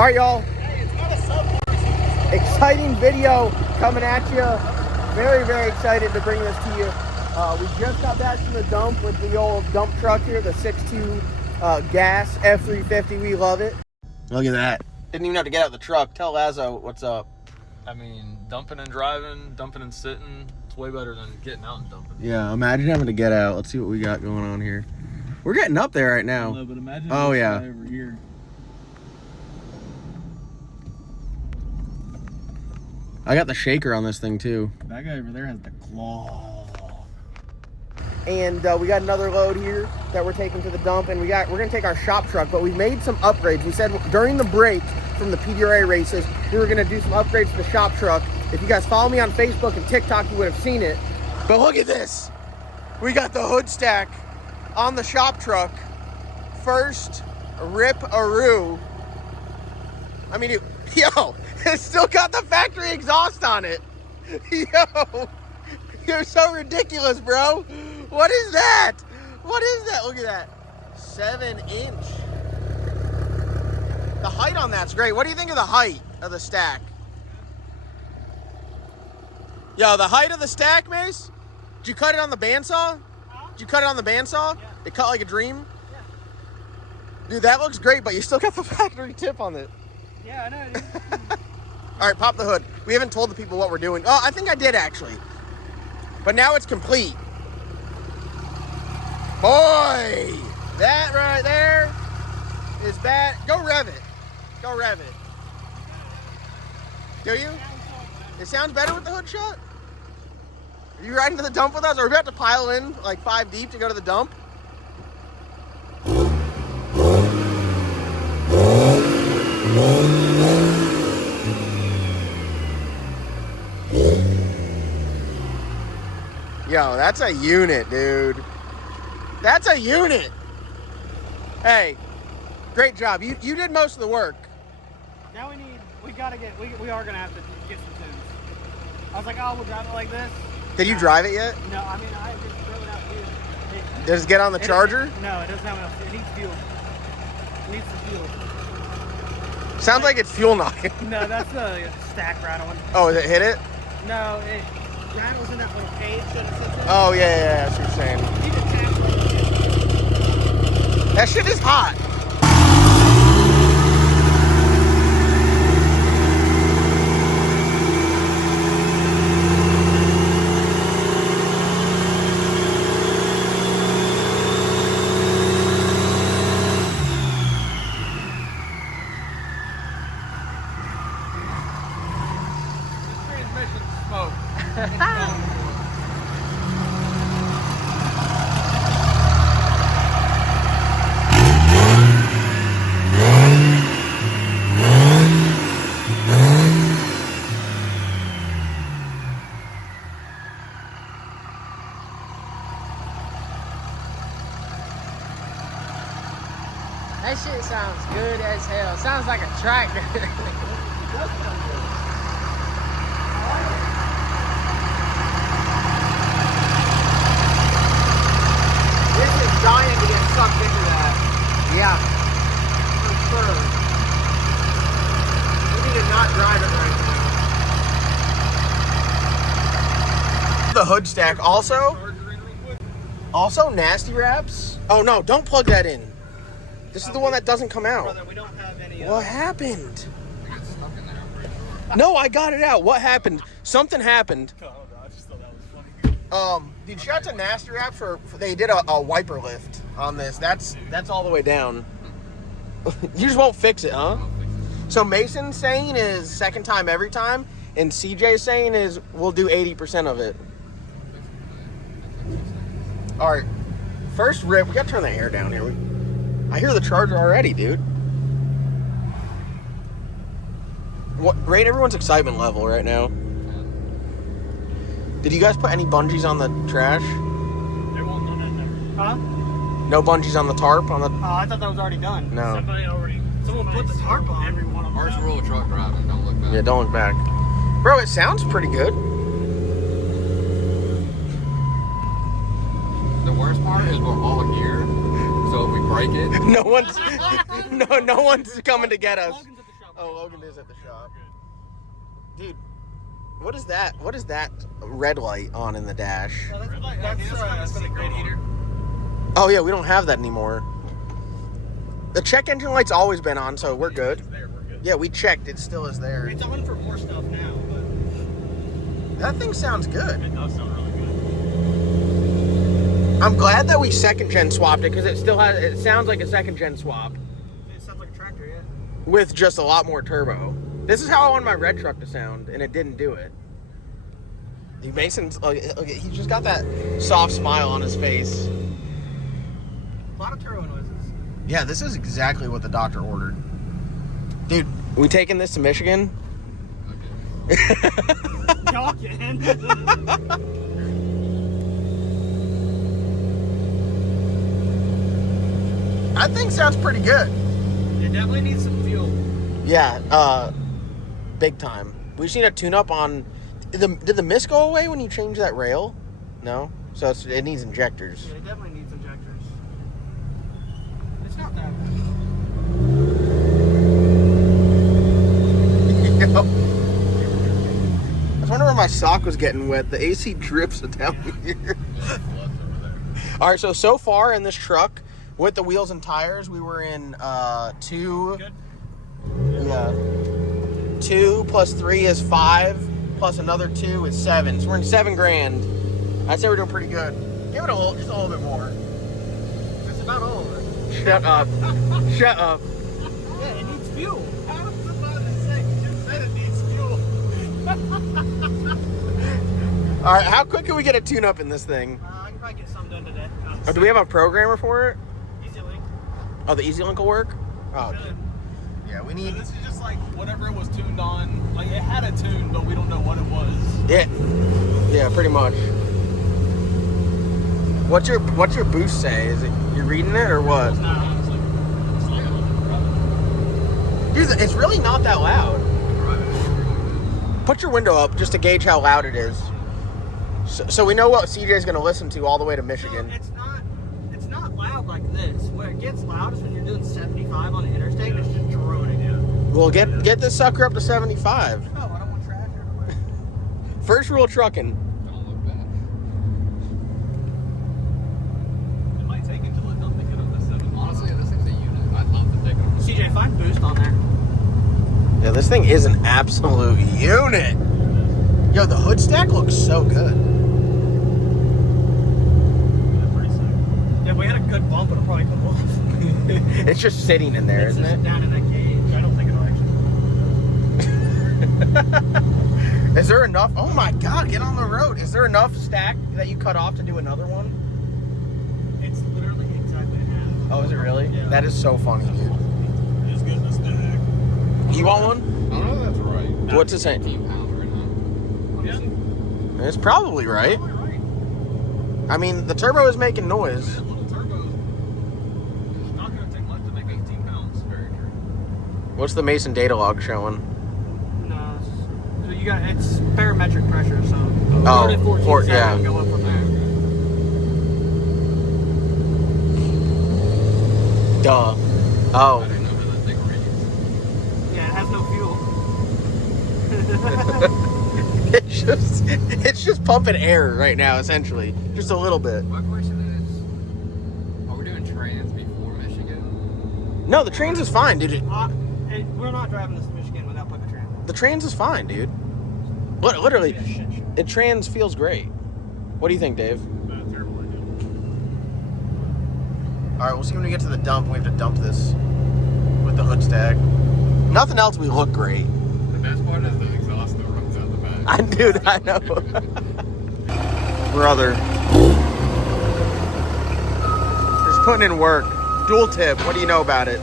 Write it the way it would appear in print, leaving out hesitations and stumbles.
All right, y'all. Exciting video coming at you. Very, very excited to bring this to you. We just got back from the dump with the old dump truck here, the 6.2 gas F350. We love it. Look at that. Didn't even have to get out of the truck. Tell Lazo what's up. I mean, dumping and driving, dumping and sitting, it's way better than getting out and dumping. Yeah, imagine having to get out. Let's see what we got going on here. We're getting up there right now. No, but imagine oh, yeah. Over here. I got the shaker on this thing, too. That guy over there has the claw. And we got another load here that we're taking to the dump, and we're gonna take our shop truck, but we made some upgrades. We said during the break from the PDRA races, we were gonna do some upgrades to the shop truck. If you guys follow me on Facebook and TikTok, you would have seen it. But look at this. We got the hood stack on the shop truck. First rip-a-roo. I mean, yo, it's still got the factory exhaust on it. Yo, you're so ridiculous, bro. What is that? What is that? Look at that. 7-inch. The height on that's great. What do you think of the height of the stack? Yo, the height of the stack, Mace? Did you cut it on the bandsaw? Did you cut it on the bandsaw? Yeah. It cut like a dream? Yeah. Dude, that looks great, but you still got the factory tip on it. Yeah, I know, dude. All right, pop the hood. We haven't told the people what we're doing. Oh, I think I did, actually. But now it's complete. Boy, that right there is bad. Go rev it. Go rev it. Do you? It sounds better with the hood shut? Are you riding to the dump with us? Or are we about to pile in like 5 deep to go to the dump? Yo, that's a unit, dude. That's a unit. Hey, great job. You did most of the work. Now we are gonna have to get some tunes. I was like, oh, we'll drive it like this. Did you drive it yet? No, I mean, I just throw it out here. Does it get on the charger? No, it doesn't have enough. It needs fuel. It needs some fuel. Sounds like it's fuel knocking. No, that's the stack rattling. Oh, it hit it? No, it rattles in that little cage that it sits in. Oh, yeah, that's what you're saying. That shit is hot. That shit sounds good as hell. Sounds like a tractor. This is dying to get sucked into that. Yeah. For sure. We need to not drive it right now. The hood stack also nasty wraps. Oh no, don't plug that in. This is the one that doesn't come out. Brother, we don't have any. What happened? No, I got it out. What happened? Something happened. Oh, I just thought that was funny. Dude, shout out to Nasty Wrap for they did a wiper lift on this. That's all the way down. You just won't fix it, huh? So Mason's saying is second time every time, and CJ's saying is we'll do 80% of it. All right, first rip. We gotta turn the air down here. I hear the charger already, dude. Rate everyone's excitement level right now. Did you guys put any bungees on the trash? There won't none in there. Huh? No bungees on the tarp on the. Oh, I thought that was already done. No. Someone put the tarp on every one of them. Ours rule of truck driving. Don't look back. Yeah, don't look back, bro. It sounds pretty good. The worst part is we're all gear, so if we break it, No one's coming to get us. Oh, Logan is at the shop. Dude, what is that? What is that red light on in the dash? That's for the grid heater. Oh yeah, we don't have that anymore. The check engine light's always been on, so we're good. It's there, we're good. Yeah, we checked. It still is there. It's on for more stuff now, but That thing sounds good. It does sound really good. I'm glad that we second gen swapped it because it still has. It sounds like a second gen swap it sounds like a tractor, yeah. with just a lot more turbo. This is how I want my red truck to sound, and it didn't do it. Mason's. Okay, he just got that soft smile on his face. A lot of turbo noises. Yeah, this is exactly what the doctor ordered. Dude, we taking this to Michigan? Y'all can. That thing sounds pretty good. It definitely needs some fuel. Yeah, big time. We just need a tune-up on... Did the mist go away when you changed that rail? No? So it needs injectors. Yeah, it definitely needs injectors. It's not that bad. Yep. I was wondering where my sock was getting wet. The AC drips down here. All right, so far in this truck, with the wheels and tires, we were in 2... Good. Yeah. 2 plus 3 is 5, plus another 2 is 7. So we're in $7,000. I'd say we're doing pretty good. Give it just a little bit more. That's about all of it. Shut up. Shut up. Yeah, it needs fuel. I was about to say, you just said it needs fuel. All right, how quick can we get a tune-up in this thing? I can probably get some done today. Oh, do we have a programmer for it? Easy link. Oh, the Easy Link will work? Oh, Good. yeah, we So need... this is just like whatever it was tuned on. Like it had a tune, but we don't know what it was. Yeah, pretty much. What's your boost say? Is it you reading it or what? No. It's like, Dude, it's really not that loud. Put your window up just to gauge how loud it is. So we know what CJ's going to listen to all the way to Michigan. No, it's not loud like this. Where it gets loud is when you're doing 75 on the interstate and it's just droning. Yeah. Well, get this sucker up to 75. Oh, I don't want trash everywhere. First rule of trucking. don't look bad. It might take until it does pick it up to 7. Honestly, this thing's a unit. I'd love to take it up. CJ, find boost on there. Yeah, this thing is an absolute unit. Yo, the hood stack looks so good. Pretty sick. Yeah, if we had a good bump, it'll probably come off. It's just sitting in there, It's isn't just it? down in that gauge. I don't think it'll actually. Is there enough? Oh my God, get on the road. Is there enough stack that you cut off to do another one? It's literally exactly half. Oh, is it really? Yeah. That is so funny, dude. It's good to stack. You want one? I don't know if that's right. What's it say? 18 pounds right now. Yeah. It's probably right. Probably right. I mean, the turbo is making noise. That little turbo is not going to take much to make 18 pounds. Very true. What's the Mason data log showing? No, so you got it's parametric pressure, so Oh, 30, 14, for- 7 yeah. will go up from there. Duh. I Oh. didn't know that thing reads. Yeah, it has no fuel. It's just pumping air right now, essentially. Just a little bit. My question is, are we doing trans before Michigan? No, the trains is fine, dude. And we're not driving this to Michigan without putting a tram. The trans is fine, dude. Literally, Yeah, shit. the trans feels great. What do you think, Dave? Terrible idea. All right, we'll see when we get to the dump. We have to dump this with the hood stack. Nothing else. We look great. The best part is the exhaust that runs out the back. Dude, I know. Brother. Just putting in work. Dual tip. What do you know about it?